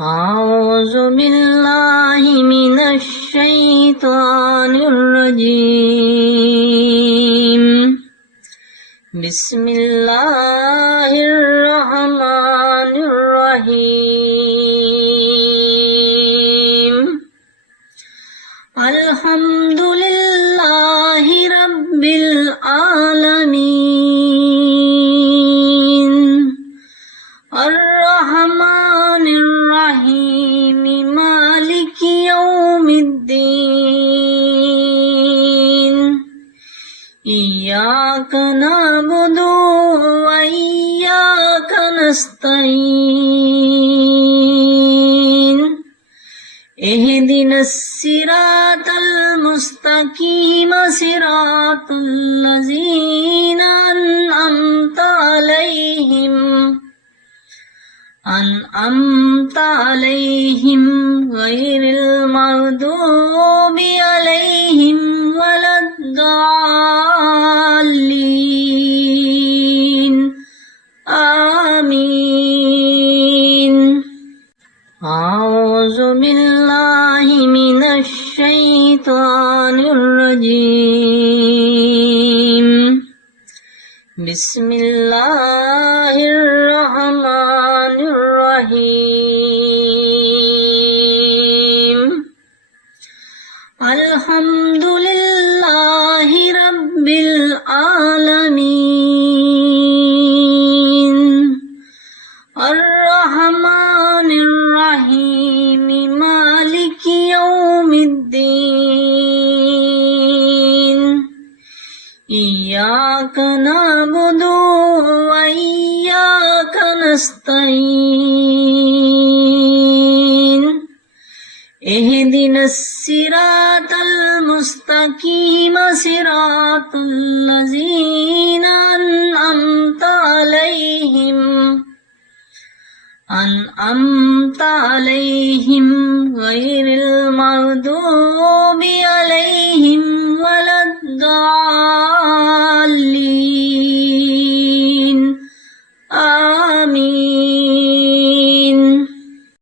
أعوذ بالله من الشيطان الرجيم بسم الله الرحمن الرحيم الحمد لله رب العالمين الرحمن الرحيم مالك يوم الدين إياك نعبد وإياك نستعين اهدنا الصراط المستقيم صراط الذين أنعمت عليهم غير المغضوب عليهم ولا الضالين آمين أعوذ بالله من الشيطان الرجيم بسم الله الرحمن الرحيم الحمد لله رب العالمين الرحمن الرحيم مالك يوم الدين إياك نعبد وإياك نستعين اهدنا الصراط المستقيم صراط الذين أنعمت عليهم غير المغضوب عليهم ولا الضالين